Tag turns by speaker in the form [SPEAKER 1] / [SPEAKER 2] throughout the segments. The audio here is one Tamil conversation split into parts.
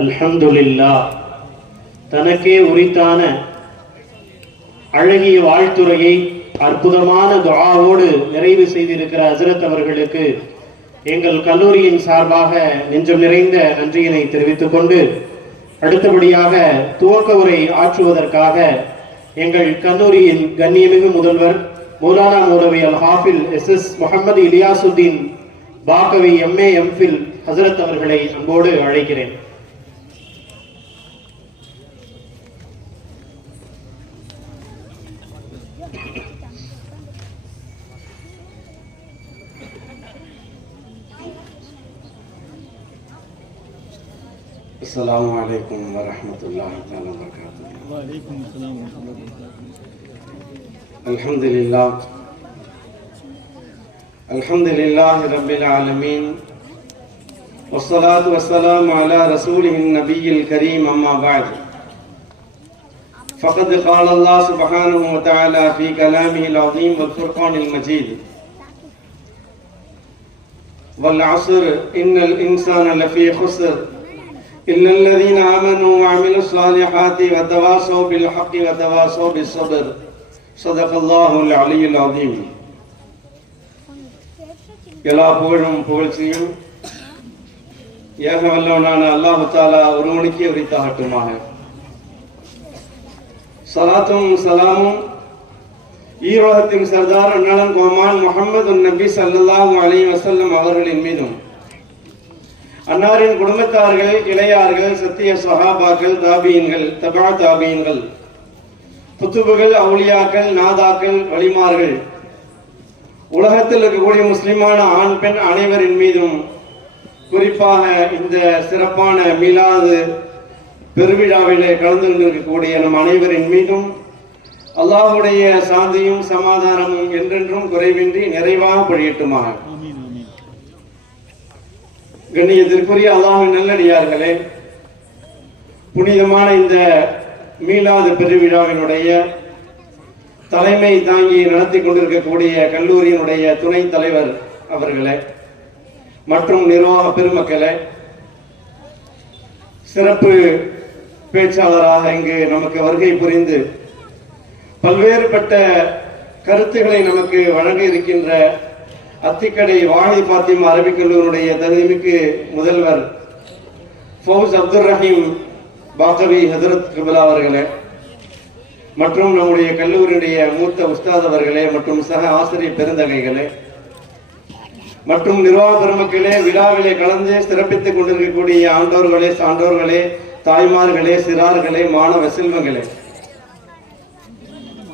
[SPEAKER 1] அல்ஹம்துலில்லா தனக்கே உரித்தான அழகிய வாழ்த்துறையை அற்புதமான துவாவோடு நிறைவு செய்திருக்கிற ஹசரத் அவர்களுக்கு எங்கள் கல்லூரியின் சார்பாக நெஞ்சம் நிறைந்த நன்றியினை தெரிவித்துக் கொண்டு அடுத்தபடியாக துவக்க உரை ஆற்றுவதற்காக எங்கள் கல்லூரியின் கண்ணியமிகு முதல்வர் Maulana Moulavi Al Hafil S S Mohammed Iliyasuddin Baqavi MA MPhil Hazrat அவர்களை அன்போடு அழைக்கிறேன்.
[SPEAKER 2] السلام عليكم ورحمة الله تعالى وبركاته.
[SPEAKER 3] وعليكم السلام ورحمة الله وبركاته.
[SPEAKER 2] الحمد لله. الحمد لله رب العالمين. والصلاة والسلام على رسوله النبي الكريم أما بعد. فقد قال الله سبحانه وتعالى في كلامه العظيم والفرقان المجيد والعصر إن الإنسان لفي خسر إلا الذين آمنوا وعملوا الصالحات وتواصوا بالحق وتواصوا بالصبر صدق الله العلي العظيم எல்லா புகழும் புகழ்ச்சியும் ஏக வல்லவனான அல்லாஹு தாலா ஒருவனுக்கே உரித்தாகட்டுமாக சலாத்தும் சலாமும் ஈரோகத்தின் சர்தார் அண்ணன் கோமான் முகமது நபி ஸல்லல்லாஹு அலி வசல்லம் அவர்களின் மீதும் அன்னாரின் குடும்பத்தார்கள் இளையார்கள் சத்திய சஹாபாக்கள் தாபியன்கள் தபா தாபியன்கள் புத்துபுகள் அவுளியாக்கள் நாதாக்கள் வலிமார்கள் உலகத்தில் இருக்கக்கூடிய முஸ்லிமான ஆண் பெண் அனைவரின் மீதும் குறிப்பாக இந்த சிறப்பான மீளாது பெருவிழாவிலே கலந்து கொண்டிருக்கக்கூடிய நம் அனைவரின் மீதும் அல்லாஹுடைய சாந்தியும் சமாதானமும் என்றென்றும் குறைவின்றி நிறைவாக பொழியட்டுமாக. கண்ணியத்திற்குரிய அல்லாஹின் நல்லடியார்களே புனிதமான இந்த மீளாத பெருவிழாவினுடைய தலைமை தாங்கி நடத்தி கொண்டிருக்கக்கூடிய கல்லூரியினுடைய துணைத் தலைவர் அவர்களே மற்றும் நிர்வாக பெருமக்களே சிறப்பு பேச்சாளராக இங்கு நமக்கு வருகை புரிந்து பல்வேறுபட்ட கருத்துக்களை நமக்கு வழங்க இருக்கின்ற அத்திக்கடை வாணி பாத்திமா அரபிக்கல்லூருடைய தகுதிமிக்கு முதல்வர் ஃபவுஸ் அப்துல் ரஹீம் பாகவி ஹசரத் கபிலா அவர்களே மற்றும் நம்முடைய கல்லூரியுடைய மூத்த உஸ்தாத் அவர்களே மற்றும் சக ஆசிரியர் பெருந்தகைகளே மற்றும் நிர்வாக பெருமக்களே விழாவிலே கலந்து சிறப்பித்துக் கொண்டிருக்கக்கூடிய ஆண்டோர்களே சான்றோர்களே தாய்மார்களே சிறார்களே மாணவ செல்வங்களே.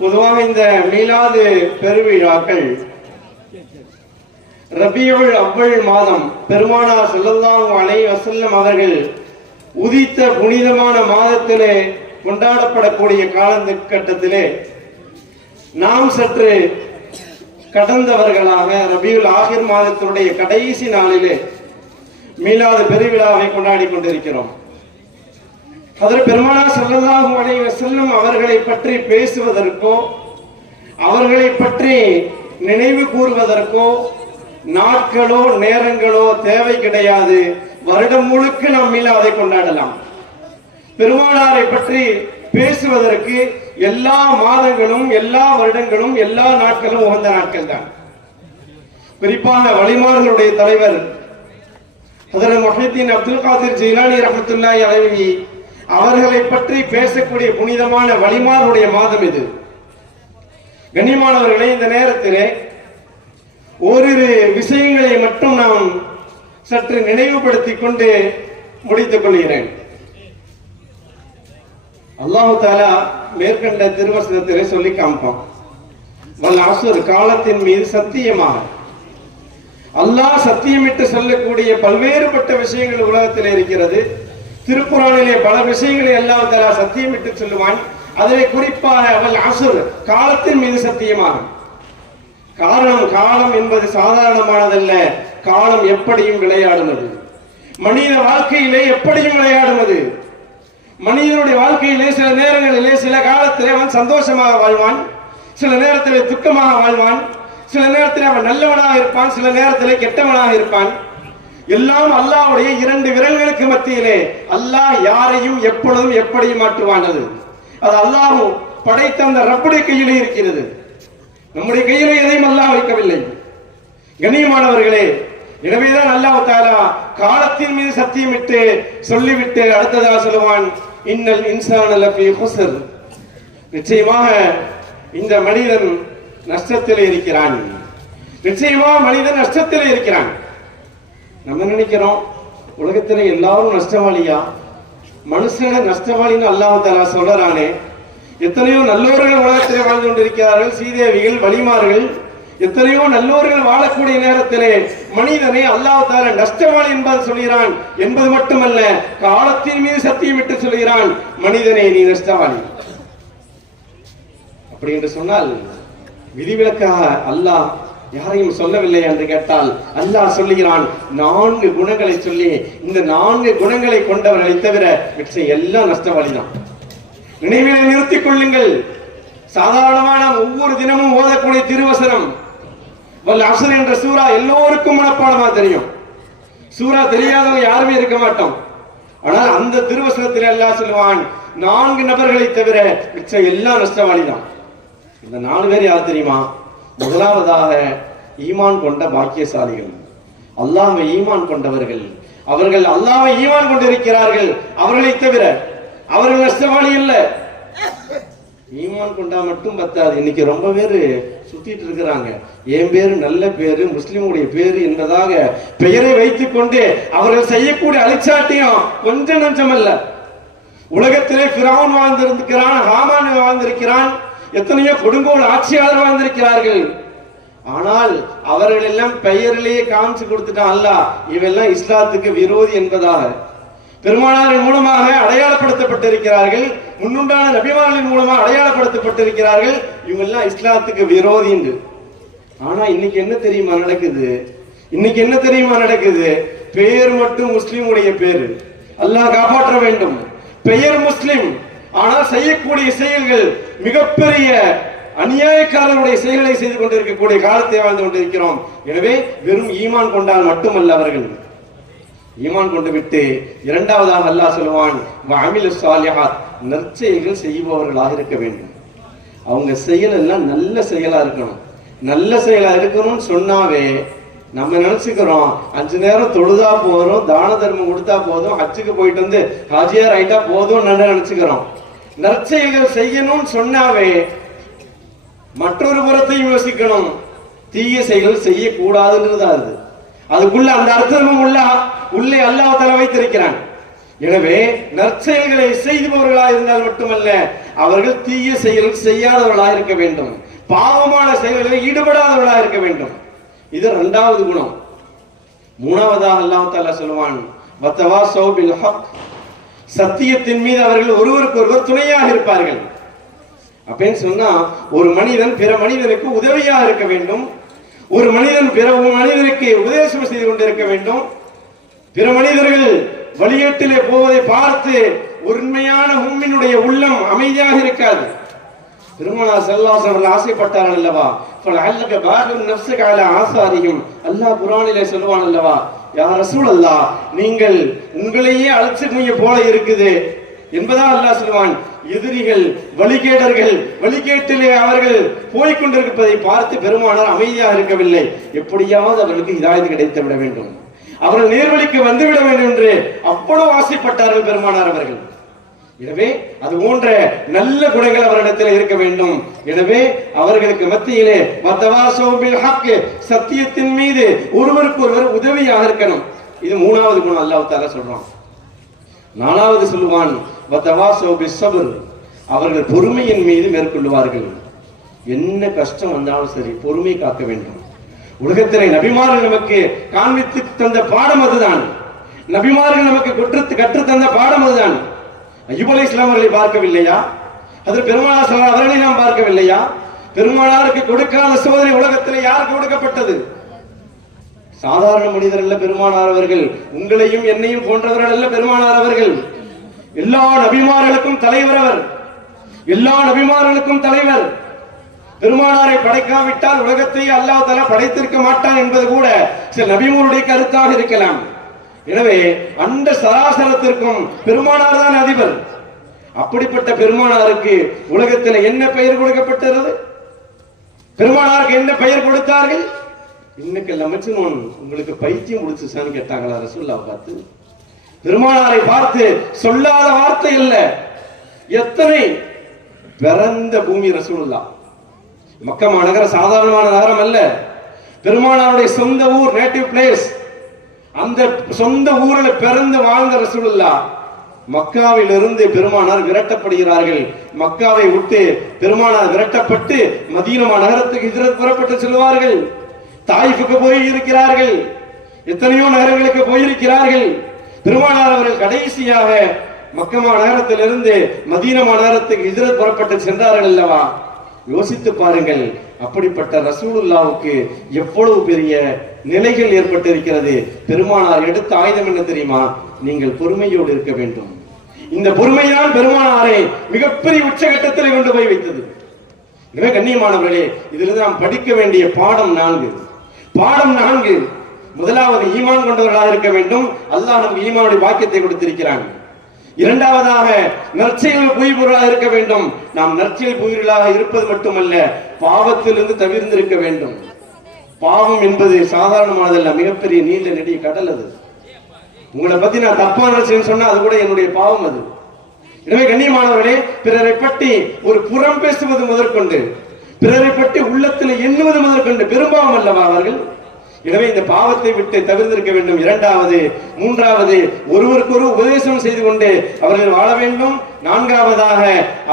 [SPEAKER 2] பொதுவாக இந்த மீலாது பெருவிழாக்கள் ரபியுள் அவ்வள் மாதம் பெருமானார் ஸல்லல்லாஹு அலை வசல்லம் அவர்கள் உதித்த புனிதமான மாதத்திலே கொண்டாடப்படக்கூடிய காலகட்டத்திலே நாம் சற்று கடந்தவர்களாக ரபியுல் ஆகிர் மாதத்தினுடைய கடைசி நாளிலே மீலாது பெருவிழாவை கொண்டாடி கொண்டிருக்கிறோம். அதில் பெருமானா ஸல்லல்லாஹு அலைவ செல்லும் அவர்களை பற்றி பேசுவதற்கோ அவர்களை பற்றி நினைவு கூறுவதற்கோ நாட்களோ நேரங்களோ தேவை கிடையாது. வருடம் முழுக்க நாம் அதை கொண்டாடலாம். பெருமானாரை பற்றி பேசுவதற்கு எல்லா மாதங்களும் எல்லா வருடங்களும் எல்லா நாட்களும் உகந்த நாட்கள் தான். குறிப்பாக வழிமார்களுடைய தலைவர் ஹதரத் மொஹித்தீன் அப்துல் காதிர் ஜெயிலானி ரஹத்துல்லாய் அலைவி அவர்களை பற்றி பேசக்கூடிய புனிதமான வழிமாருடைய மாதம் இது. கண்ணியமானவர்களே இந்த நேரத்திலே ஓரிரு விஷயங்களை மட்டும் நாம் சற்று நினைவுபடுத்திக் கொண்டு முடித்துக் கொள்கிறேன். அல்லாஹு தாலா மேற்கண்ட திருவசனத்திலே சொல்லி காமிப்பான். வல் அசுர் காலத்தின் மீது சத்தியமாக. அல்லாஹ் சத்தியமிட்டு சொல்லக்கூடிய பல்வேறுபட்ட விஷயங்கள் உலகத்தில் இருக்கிறது. திருக்குறானிலே பல விஷயங்களை அல்லாஹ் சத்தியம் சத்தியமிட்டு சொல்லுவான். அதிலே குறிப்பாக அவள் அசுர் காலத்தின் மீது சத்தியமாகும். காரணம் காலம் என்பது சாதாரணமானதல்ல. காலம் எப்படியும் விளையாடுவது. மனித வாழ்க்கையிலே எப்படியும் விளையாடுவது. மனிதனுடைய வாழ்க்கையிலே சில நேரங்களிலே சில காலத்திலே அவன் சந்தோஷமாக வாழ்வான். சில நேரத்திலே துக்கமாக வாழ்வான். சில நேரத்தில் அவன் நல்லவனாக இருப்பான். சில நேரத்திலே கெட்டவனாக இருப்பான். எல்லாம் அல்லாவுடைய இரண்டு விரல்களுக்கு மத்தியிலே. அல்லாஹ் யாரையும் எப்பொழுதும் எப்படியும் மாற்றுவானது அது. அல்லாஹும் படைத்த அந்த ரப்புடைய கையிலே இருக்கிறது. நம்முடைய கையிலே எதையும் அல்லாஹ் வைக்கவில்லை. கண்ணியமானவர்களே எனவேதான் அல்லாஹ் தாலா காலத்தின் மீது சத்தியமிட்டு சொல்லிவிட்டு அடுத்ததாக சொல்லுவான் இன்னல் இன்சான லபி ஹுசர் நிச்சயமாக இந்த மனிதன் நஷ்டத்திலே இருக்கிறான். நிச்சயமாக மனிதன் நஷ்டத்திலே இருக்கிறான். நம்ம நினைக்கிறோம்? உலகத்துல எல்லாரும் நஷ்டவாளியா? மனுஷன நஷ்டவாளின்னு அல்லாஹ் சொல்றானே. எத்தனையோ நல்லோர்கள் உலகத்திலே வாழ்ந்து கொண்டிருக்கிறார்கள். சீதேவிகள் வழிமார்கள் எத்தனையோ நல்லோர்கள் வாழக்கூடிய நேரத்திலே மனிதனை அல்லாஹ் நஷ்டமாளி நஷ்டவாளி என்பது சொல்கிறான் என்பது மட்டுமல்ல காலத்தின் மீது சத்தியம் விட்டு சொல்கிறான் மனிதனே நீ நஷ்டவாளி. அப்படி என்று சொன்னால் விதிவிலக்காக அல்லாஹ் யாரையும் சொல்லவில்லை என்று கேட்டால் அல்லாஹ் சொல்லுகிறான் நான்கு குணங்களை சொல்லி இந்த நான்கு குணங்களை கொண்டவர்களை தவிர மிச்ச எல்லாம் நஷ்டவாளிதான். நினைவில் நிறுத்திக் கொள்ளுங்கள். சாதாரணமா நாம் ஒவ்வொரு தினமும் ஓதக்கூடிய திருவசனம். வல் அசர் என்ற சூரா எல்லோருக்கும் மனப்பாடமா தெரியும். சூரா தெரியாதவங்க யாருமே இருக்க மாட்டோம். ஆனால் அந்த திருவசனத்தில் எல்லாம் சொல்லுவான் நான்கு நபர்களை தவிர மிச்ச எல்லாம் நஷ்டவாளி தான் இந்த நாலு பேர் யார் தெரியுமா? முதலாவதாக ஈமான் கொண்ட பாக்கியசாலிகள். அல்லாமை ஈமான் கொண்டவர்கள். அவர்கள் அல்லாமை ஈமான் கொண்டிருக்கிறார்கள். அவர்களை தவிர அவர்கள் நஷ்டவாளி இல்ல ஈமான் கொண்டா மட்டும் பத்தாது. இன்னைக்கு ரொம்ப பேரு சுத்திட்டு இருக்கிறாங்க. என் பேரு நல்ல பேரு முஸ்லிமுடைய பேரு என்பதாக பெயரை வைத்துக் கொண்டு அவர்கள் செய்யக்கூடிய அழிச்சாட்டியம் கொஞ்சம் நஞ்சம் அல்ல. உலகத்திலே பிராவன் வாழ்ந்திருக்கிறான் ஹாமான் வாழ்ந்திருக்கிறான். எத்தனையோ கொடுங்கோல் ஆட்சியாளர் வாழ்ந்திருக்கிறார்கள் ஆனால் அவர்கள் எல்லாம் பெயரிலேயே காமிச்சு கொடுத்துட்டான் அல்லாஹ் இவெல்லாம் இஸ்லாத்துக்கு விரோதி என்பதாக. பெருமானாரின் மூலமாக அடையாளப்படுத்தப்பட்டிருக்கிறார்கள். முன்னுண்டான நபிமாரின் மூலமாக அடையாளப்படுத்தப்பட்டிருக்கிறார்கள். இவங்கெல்லாம் இஸ்லாத்துக்கு விரோதி என்று. ஆனா இன்னைக்கு என்ன தெரியுமா நடக்குது? இன்னைக்கு என்ன தெரியுமா நடக்குது? பெயர் மட்டும் முஸ்லிமுடைய பேரு. அல்லாஹ் காப்பாற்ற வேண்டும். பெயர் முஸ்லிம். ஆனால் செய்யக்கூடிய செயல்கள் மிகப்பெரிய அநியாயக்காரருடைய செயல்களை செய்து கொண்டிருக்கக்கூடிய காலத்தை வாழ்ந்து கொண்டிருக்கிறோம். எனவே வெறும் ஈமான் கொண்டால் மட்டுமல்ல அவர்கள். ஈமான் கொண்டு விட்டு இரண்டாவதாக அல்லாஹ் சொல்லுவான் அமில சாலிஹாத் நற்செயல்கள் செய்பவர்களாக இருக்க வேண்டும். அவங்க செயல் எல்லாம் நல்ல செயலா இருக்கணும். நல்ல செயலா இருக்கணும்னு சொன்னாவே நம்ம நினைச்சுக்கிறோம். அஞ்சு நேரம் தொழுதா போறோம் தான தர்மம் கொடுத்தா போதும் ஹஜ்ஜுக்கு போயிட்டு வந்து ஹாஜியார் ஆயிட்டா போதும் நினைச்சுக்கிறோம். நற்செயல்கள் செய்யணும்னு சொன்னாவே மற்றொரு புறத்தையும் யோசிக்கணும். தீய செயல்கள் செய்யக்கூடாதுன்றது அது அதுக்குள்ள அந்த அர்த்தமும் உள்ள உள்ளே அல்லாஹ் தலை வைத்திருக்கிறான். எனவே நற்செயல்களை செய்துபவர்களா இருந்தால் மட்டுமல்ல அவர்கள் தீய செயல்கள் செய்யாதவர்களாக இருக்க வேண்டும். பாவமான செயல்களில் ஈடுபடாதவர்களாக இருக்க வேண்டும். இது ரெண்டாவது குணம். மூணாவதாக அல்லாஹ் தாலா சொல்லுவான் வத்தவா சௌபில் ஹக் சத்தியத்தின் மீது அவர்கள் ஒருவருக்கு ஒருவர் துணையாக இருப்பார்கள். அப்படின்னு சொன்னா ஒரு மனிதன் பிற மனிதனுக்கு உதவியாக இருக்க வேண்டும். ஒரு மனிதன் பிற மனிதனுக்கு உபதேசம் செய்து கொண்டிருக்க வேண்டும். பிற மனிதர்கள் வழியேட்டிலே போவதை பார்த்து உண்மையான உம்மினுடைய உள்ளம் அமைதியாக இருக்காது. திருமலா செல்லாஸ் அவர்கள் ஆசைப்பட்டார்கள் அல்லவா? அல்லக பாகம் நப்சு கால ஆசாரியும் அல்லாஹ் குரானிலே சொல்லுவான் அல்லவா? யார் ரசூல் அல்லாஹ் நீங்கள் உங்களையே அழைச்சிருக்கீங்க போல இருக்குது. என்பதா அல்லாஹ் சொல்லுவான். எதிரிகள் வழிகேடர்கள் வழிகேட்டிலே அவர்கள் போய்கொண்டிருப்பதை பார்த்து பெருமானார் அமைதியாக இருக்கவில்லை. எப்படியாவது அவர்களுக்கு இதாயது கிடைத்து விட வேண்டும். அவர்கள் நேர்வழிக்கு வந்துவிட வேண்டும் என்று அவ்வளவு ஆசைப்பட்டார்கள் பெருமானார் அவர்கள். எனவே அது போன்ற நல்ல குணங்கள் அவரிடத்தில் இருக்க வேண்டும். எனவே அவர்களுக்கு மத்தியிலே சத்தியத்தின் மீது ஒருவருக்கு ஒருவர் உதவியாக இருக்கணும். இது மூணாவது குணம் அல்லாஹ் சொல்றான். நாலாவது சொல்லுவான் அவர்கள் பொறுமையின் மீது மேற்கொள்வார்கள் என்ன கஷ்டம் வந்தாலும் சரி பொறுமை காக்க வேண்டும். உலகத்திலே நபிமார்கள் நமக்கு காண்பித்து தந்த பாடம் அதுதான். நபிமார்கள் நமக்கு கற்று கற்றுத் தந்த பாடம் அதுதான். ஐயூப் இஸ்லாம் அவர்களை பார்க்கவில்லையா? அதில் பெருமானார் அவர்களை நாம் பார்க்கவில்லையா? பெருமானாருக்கு கொடுக்காத சோதனை உலகத்திலே யாருக்கு கொடுக்கப்பட்டது? சாதாரண மனிதர் அல்ல பெருமானார் அவர்கள் உங்களையும் என்னையும் போன்றவர்கள் அல்ல பெருமானார் அவர்கள். எல்லா நபிமார்களுக்கும் தலைவர் அவர். எல்லா நபிமார்களுக்கும் தலைவர். பெருமானாரை படைக்காவிட்டால் உலகத்தை அல்லாஹ் தலா படைத்திருக்க மாட்டான் என்பது கூட சில நபிமூருடைய கருத்தாக இருக்கலாம். எனவே அந்த சராசரத்திற்கும் பெருமானார் தான் அதிபர். அப்படிப்பட்ட பெருமானாருக்கு உலகத்தில் என்ன பெயர் கொடுக்கப்பட்டது பெருமானாருக்கு என்ன பெயர் கொடுத்தார்கள்? இன்னைக்கு லமச்சினோன் உங்களுக்கு பைத்தியம் முடிச்சுச்சான்னு கேட்டாங்களா ரசூல்லா பார்த்து. பெருமானாரை பார்த்து சொல்லாத வார்த்தை இல்ல. எத்தனை? பிறந்த பூமி ரசூல்லா மக்க மாநகரம் சாதாரணமான நகரம் அல்ல. பெருமானாருடைய சொந்த ஊர் நேட்டிவ் பிளேஸ் அந்த சொந்த ஊரில் பிறந்து வாழ்ந்த ரசூலுல்லா மக்காவிலிருந்து பெருமானார் விரட்டப்படுகிறார்கள். மக்காவை விட்டு பெருமானார் விரட்டப்பட்டு மதீனமா நகரத்துக்கு ஹிஜரத் புறப்பட்டு செல்வார்கள். தாய்ஃபுக்கு போய் இருக்கிறார்கள் எத்தனையோ நகரங்களுக்கு போயிருக்கிறார்கள். பெருமானார் அவர்கள் கடைசியாக மக்கமா நகரத்திலிருந்து மதீனமா நகரத்துக்கு ஹிஜரத் புறப்பட்டு சென்றார்கள் அல்லவா? யோசித்து பாருங்கள் அப்படிப்பட்ட ரசூலுல்லாவுக்கு எவ்வளவு பெரிய நிலைகள் ஏற்பட்டிருக்கிறது? பெருமானார் எடுத்த ஆயுதம் என்ன தெரியுமா? நீங்கள் பொறுமையோடு இருக்க வேண்டும். இந்த பொறுமைதான் பெருமானாரை மிகப்பெரிய உச்சகட்டத்தில் கொண்டு போய் வைத்தது. எனவே கண்ணியமானவர்களே இதிலிருந்து நாம் படிக்க வேண்டிய பாடம் நான்கு. பாடம் நான்கு. முதலாவது ஈமான் கொண்டவர்களாக இருக்க வேண்டும். அல்லாஹ் நமக்கு ஈமானுடைய பாக்கியத்தை கொடுத்திருக்கிறான். இரண்டாவதாக நற்செயல் புய்பொருளாக இருக்க வேண்டும். நாம் நற்செயல் புயிர்களாக இருப்பது மட்டுமல்ல பாவத்திலிருந்து தவிர்ந்திருக்க வேண்டும். பாவம் என்பது சாதாரணமானதல்ல மிகப்பெரிய நீண்ட நெடிய கடல் அது. உங்களை பத்தி நான் தப்பான விஷயம் சொன்னா அது கூட என்னுடைய பாவம் அது. எனவே கண்ணியமானவர்களே பிறரை பற்றி ஒரு புறம் பேசுவது முதற்கொண்டு பிறரை பற்றி உள்ளத்தில் எண்ணுவது முதற்கொண்டு பெரும்பாவம் அல்லவா அவர்கள்? எனவே இந்த பாவத்தை விட்டு தவிர்த்திருக்க வேண்டும். இரண்டாவது மூன்றாவது ஒருவருக்கொரு உபதேசம் செய்து கொண்டு அவர்கள் வாழ வேண்டும். நான்காவதாக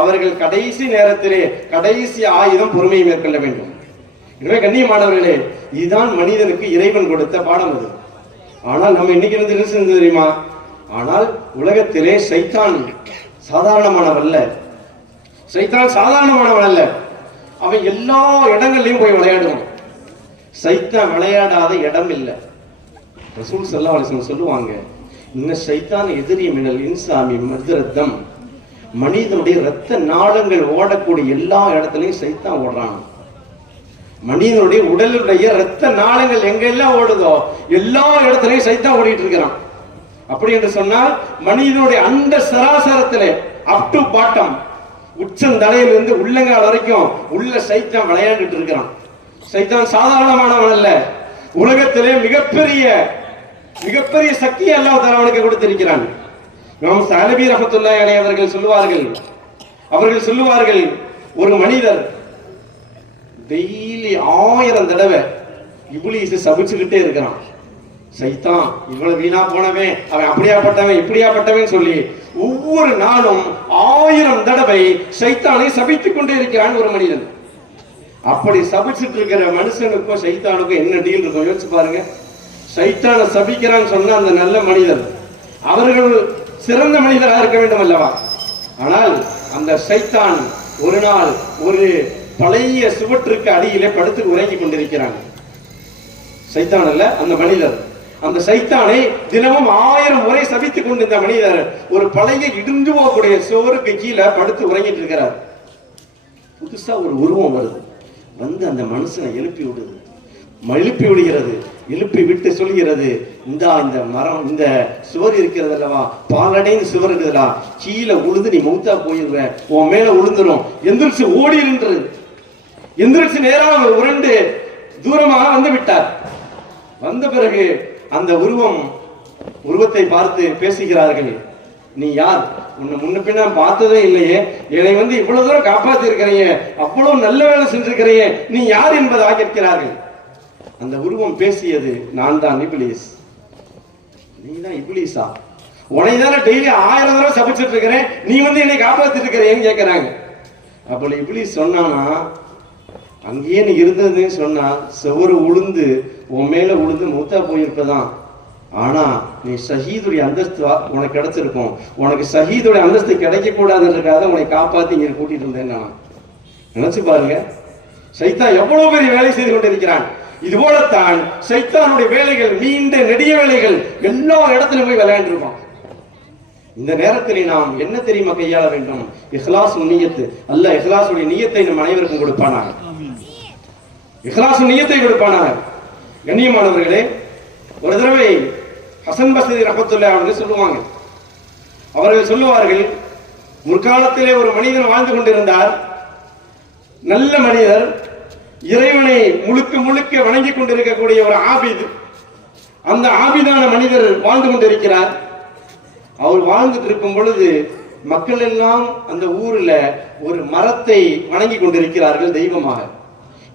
[SPEAKER 2] அவர்கள் கடைசி நேரத்திலே கடைசி ஆயுதம் பொறுமையை மேற்கொள்ள வேண்டும். எனவே கண்ணியமானவர்களே இதுதான் மனிதனுக்கு இறைவன் கொடுத்த பாடம் அது. ஆனால் நம்ம இன்னைக்கு இருந்து என்ன செஞ்சது தெரியுமா? ஆனால் உலகத்திலே சைத்தான் சாதாரணமானவன் சைத்தான் சாதாரணமானவன் அல்ல. அவன் எல்லா இடங்கள்லையும் போய் விளையாடுவான். சைத்தா விளையாடாத இடம் இல்லை. ரசூல் சல்லா அலிஸ்லாம் சொல்லுவாங்க இன்ன சைத்தான் எதிரி மின்னல் இன்சாமி மதுரத்தம். மனிதனுடைய ரத்த நாளங்கள் ஓடக்கூடிய எல்லா இடத்துலையும் சைத்தான் ஓடுறான். மனிதனுடைய உடலுடைய ரத்த நாளங்கள் எங்கெல்லாம் ஓடுதோ எல்லா இடத்துலையும் சைத்தான் ஓடிட்டு இருக்கிறான். அப்படி என்று சொன்னால் மனிதனுடைய அந்த சராசரத்துல அப் டு பாட்டம் உச்சந்தலையிலிருந்து உள்ளங்கால் வரைக்கும் உள்ள சைத்தான் விளையாண்டுட்டு இருக்கிறான். சைத்தான் சாதாரணமானவன் அல்ல. உலகத்திலே மிகப்பெரிய மிகப்பெரிய சக்தியை அல்லாஹ் அவனுக்கு கொடுத்திருக்கிறான். நாம் சாலபி ரஹத்துல்லா அலை அவர்கள் சொல்லுவார்கள் அவர்கள் சொல்லுவார்கள் ஒரு மனிதர் டெய்லி ஆயிரம் தடவை இப்ளீஸ் சபிச்சுக்கிட்டே இருக்கிறான். சைத்தான் இவ்வளவு வீணா போனவன் அவன் அப்படியாப்பட்டவன் இப்படியாப்பட்டவன் சொல்லி ஒவ்வொரு நாளும் ஆயிரம் தடவை சைத்தானை சபித்துக் கொண்டே இருக்கிறான் ஒரு மனிதன். அப்படி சபிச்சுட்டு இருக்கிற மனுஷனுக்கும் சைத்தானுக்கும் என்ன டீல் இருக்கும்? யோசிச்சு பாருங்க. சைத்தானை சபிக்கிறான்னு சொன்ன அந்த நல்ல மனிதர் அவர்கள் சிறந்த மனிதராக இருக்க வேண்டும் அல்லவா? ஆனால் அந்த சைத்தான் ஒரு நாள் ஒரு பழைய சுவற்றுக்கு அடியிலே படுத்து உறங்கி கொண்டிருக்கிறான். சைத்தான் அல்ல அந்த மனிதர். அந்த சைத்தானை தினமும் ஆயிரம் முறை சபித்துக் கொண்டிருந்த மனிதர் ஒரு பழைய இடிந்து போகக்கூடிய சுவருக்கு கீழே படுத்து உறங்கிட்டு இருக்கிறார். புதுசா ஒரு உருவம் வருது. வந்து அந்த மனுஷனை எழுப்பி விடுது. மழுப்பி எழுப்பி விடுகிறது எழுப்பி விட்டு சொல்கிறது இந்தா இந்த மரம் இந்த சுவர் இருக்கிறது அல்லவா பாலடைந்து சுவர் இருக்குதுடா. கீழே உழுது நீ மௌத்தா போயிருவ. உன் மேல உளுந்துரும் எந்திரிச்சு ஓடிருன்றது எந்திரிச்சு நேராக உருண்டு தூரமாக வந்து விட்டார். வந்த பிறகு அந்த உருவம் உருவத்தை பார்த்து பேசுகிறார்கள் நீ யார்? உன்னை முன்ன பின்ன நான் பார்த்ததே இல்லையே. என்னை வந்து இவ்வளவு தூரம் காப்பாத்தி இருக்கிறீங்க அவ்வளவு நல்ல வேலை செஞ்சிருக்கிறீங்க. நீ யார் என்பதாக கேட்கிறார்கள் அந்த உருவம் பேசியது நான் தான் இப்ளீஸ் நீ தான் இப்ளீஸா உன்னை தானே டெய்லி ஆயிரம் தடவை சபிச்சிட்டு இருக்கிறேன். நீ வந்து என்னை காப்பாத்திட்டு இருக்கிறேன்னு கேட்கிறாங்க அப்போ இப்ளீஸ் சொன்னானா அங்கேயே நீ இருந்ததுன்னு சொன்னா செவரு உளுந்து உன் மேல உளுந்து மூத்தா போயிருப்பதான். ஆனா நீ ஷஹீதுடைய அந்தஸ்து உனக்கு கிடைச்சிருக்கும். உனக்கு ஷஹீதுடைய அந்தஸ்து கிடைக்க உன்னை காப்பாத்தி இங்க கூட்டிட்டு இருந்தேன் நான். நினைச்சு பாருங்க. சைத்தான் எவ்வளவு பெரிய வேலை செய்து கொண்டிருக்கிறான். இது போலத்தான் சைத்தானுடைய வேலைகள் நீண்ட நெடிய வேலைகள் எல்லா இடத்திலும் போய் விளையாண்டு இருப்பான் இந்த நேரத்தில் நாம் என்ன தெரியுமா கையாள வேண்டும்? இஹ்லாஸ் நீயத்து. அல்ல இஹ்லாசுடைய நியத்தை நம் அனைவருக்கும் கொடுப்பானாக. இஹ்லாசு நீயத்தை கொடுப்பானாக. கண்ணியமானவர்களே ஒரு தடவை ஹசன் பசதி ரஹத்துல்லா அவர்கள் சொல்லுவாங்க. அவர்கள் சொல்லுவார்கள் முற்காலத்திலே ஒரு மனிதன் வாழ்ந்து கொண்டிருந்தார். நல்ல மனிதர் இறைவனை முழுக்க முழுக்க வணங்கி கொண்டிருக்கக்கூடிய ஒரு ஆபிது. அந்த ஆபிதான மனிதர் வாழ்ந்து கொண்டிருக்கிறார். அவர் வாழ்ந்துட்டு இருக்கும் பொழுது மக்கள் எல்லாம் அந்த ஊர்ல ஒரு மரத்தை வணங்கி கொண்டிருக்கிறார்கள் தெய்வமாக.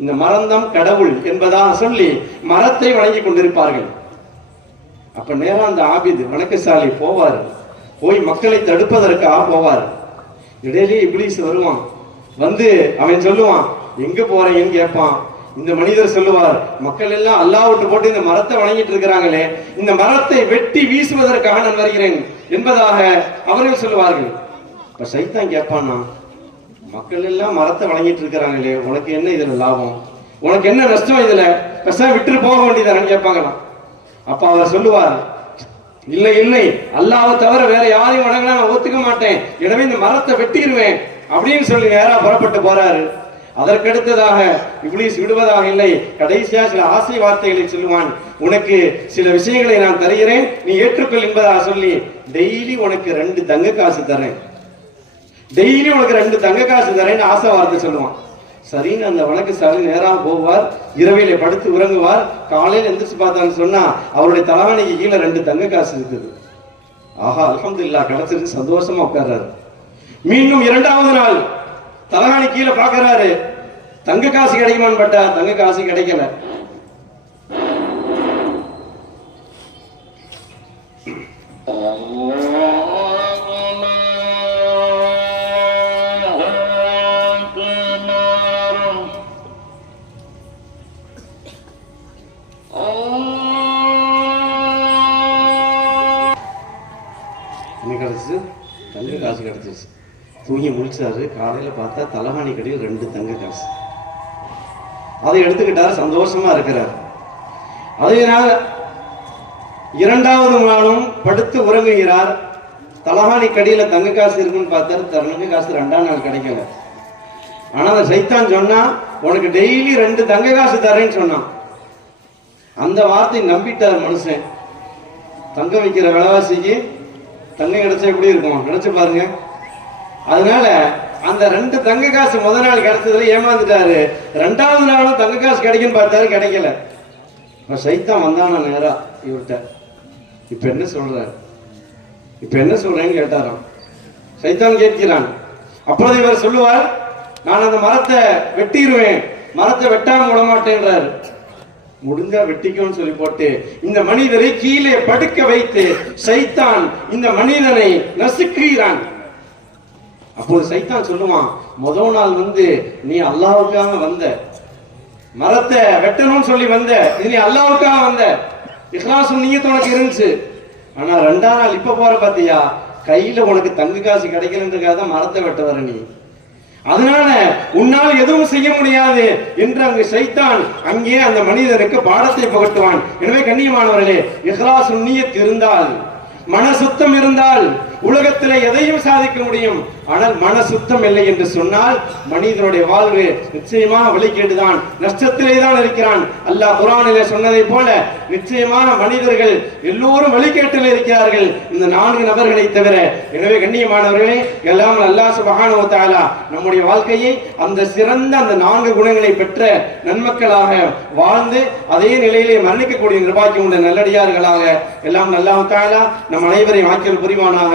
[SPEAKER 2] இந்த மரந்தம் கடவுள் என்பதாக சொல்லி மரத்தை வணங்கி கொண்டிருப்பார்கள். அப்ப நேரம் அந்த ஆபிது வணக்கசாலி போவார். போய் மக்களை தடுப்பதற்காக போவார். இடையிலே இப்ளீஸ் வருவான். வந்து அவன் சொல்லுவான் எங்க போறீங்கன்னு கேட்பான் இந்த மனிதர் சொல்லுவார் மக்கள் எல்லாம் அல்லாஹ் விட்டு போட்டு இந்த மரத்தை வணங்கிட்டு இருக்கிறாங்களே இந்த மரத்தை வெட்டி வீசுவதற்காக நான் வருகிறேன் என்பதாக அவர்கள் சொல்லுவார்கள். இப்ப சைத்தான் கேட்பான்னா மக்கள் எல்லாம் மரத்தை வணங்கிட்டு இருக்கிறாங்களே உனக்கு என்ன இதுல லாபம்? உனக்கு என்ன நஷ்டம் இதுல? பெருசா விட்டு போக வேண்டியதானு கேட்பாங்களாம் அப்ப அவர் சொல்லுவார் இல்லை இல்லை அல்லாவை தவிர வேற யாரையும் வணங்கினா நான் ஒத்துக்க மாட்டேன். எனவே இந்த மரத்தை வெட்டிடுவேன். அப்படின்னு சொல்லி நேரா புறப்பட்டு போறாரு. அதற்கடுத்ததாக இப்ளீஸ் விடுவதாக இல்லை கடைசியா சில ஆசை வார்த்தைகளை சொல்லுவான் உனக்கு சில விஷயங்களை நான் தருகிறேன் நீ ஏற்றுக்கொள் என்பதாக சொல்லி டெய்லி உனக்கு ரெண்டு தங்க காசு தரேன். டெய்லி உனக்கு ரெண்டு தங்க காசு தரேன்னு ஆசை வார்த்தை சொல்லுவான். சரின்னு அந்த வழக்கு சாலி நேராக போவார் இரவையில படுத்து உறங்குவார். காலையில் எந்திரிச்சு பார்த்தான்னு சொன்னா அவருடைய தலைவனைக்கு கீழே ரெண்டு தங்க காசு இருக்குது. ஆஹா அல்ஹம்துலில்லாஹ் கிடைச்சிருக்கு சந்தோஷமா உட்கார்றாரு. மீண்டும் இரண்டாவது நாள் தலகாணி கீழே பாக்குறாரு தங்க காசு கிடைக்குமான்னு பட்டா தங்க காசு கிடைக்கல. Allah தூங்கி முடிச்சாரு காலையில் பார்த்தா தலகாணி கடையில் ரெண்டு தங்க காசு. அதை எடுத்துக்கிட்டாரு. சந்தோஷமா இருக்கிறார். அதனால் இரண்டாவது நாளும் படுத்து உறங்குகிறார். தலகாணி கடியில் தங்க காசு இருக்குன்னு பார்த்தாரு. தங்க காசு ரெண்டாம் நாள் கிடைக்கல. ஆனால் அந்த சைத்தான் சொன்னா உனக்கு டெய்லி ரெண்டு தங்க காசு தரேன்னு சொன்னான். அந்த வார்த்தை நம்பிட்டார் மனுஷன். தங்க வைக்கிற விலைவாசிக்கு தங்க கிடைச்சா எப்படி இருக்கும்? நினைச்சு பாருங்க. அதனால அந்த ரெண்டு தங்க காசு முத நாள் கிடைச்சதுல ஏமாந்துட்டாரு. ரெண்டாவது நாளும் தங்க காசு கிடைக்குன்னு பார்த்தாரு கிடைக்கல. இப்ப சைத்தான் வந்தானா நேரா? இவர்கிட்ட இப்ப என்ன சொல்ற இப்ப என்ன சொல்றேன்னு கேட்டாராம். சைத்தான் கேட்கிறான். அப்பொழுது இவர் சொல்லுவார் நான் அந்த மரத்தை வெட்டிடுவேன் மரத்தை வெட்டாம விட மாட்டேன்றாரு முடிஞ்சா வெட்டிக்கோன்னு சொல்லி போட்டு இந்த மனிதரை கீழே படுக்க வைத்து சைத்தான் இந்த மனிதனை நசுக்குகிறான். அப்போது சைத்தான் சொல்லுவான் முதல் நாள் வந்து நீ அல்லாவுக்காக வந்த. மரத்தை வெட்டணும்னு சொல்லி வந்த. இது நீ அல்லாவுக்காக வந்த. இஹ்லாசும் நீயத்து உனக்கு இருந்துச்சு. ஆனா ரெண்டாம் நாள் இப்ப போற பாத்தியா கையில உனக்கு தங்கு காசு கிடைக்கலன்றக்காக தான் மரத்தை வெட்ட வர நீ. அதனால உன்னால் எதுவும் செய்ய முடியாது என்று அங்கு சைத்தான் அங்கே அந்த மனிதனுக்கு பாடத்தை புகட்டுவான். எனவே கண்ணியமானவர்களே இஹ்லாஸ் நீயத் இருந்தால் மன சுத்தம் இருந்தால் உலகத்தில் எதையும் சாதிக்க முடியும். ஆனால் மன சுத்தம் இல்லை என்று சொன்னால் மனிதனுடைய வாழ்வு நிச்சயமாக வழிகேடுதான் நஷ்டத்திலே தான் இருக்கிறான். அல்லாஹ் குரானிலே சொன்னதை போல நிச்சயமான மனிதர்கள் எல்லோரும் வழிகேட்டில் இருக்கிறார்கள். இந்த நான்கு நபர்களை தவிர. எனவே கண்ணியமானவர்களே எல்லாம் அல்லாஹ் சுபஹானஹு நம்முடைய வாழ்க்கையை அந்த சிறந்த அந்த நான்கு குணங்களை பெற்ற நன்மக்களாக வாழ்ந்து அதே நிலையிலே மரணிக்கக்கூடிய நிர்வாகி உள்ள நல்லடியார்களாக எல்லாம் அல்லாஹ் தஆலா நம் அனைவரையும் ஆக்கியல் புரிவானாக.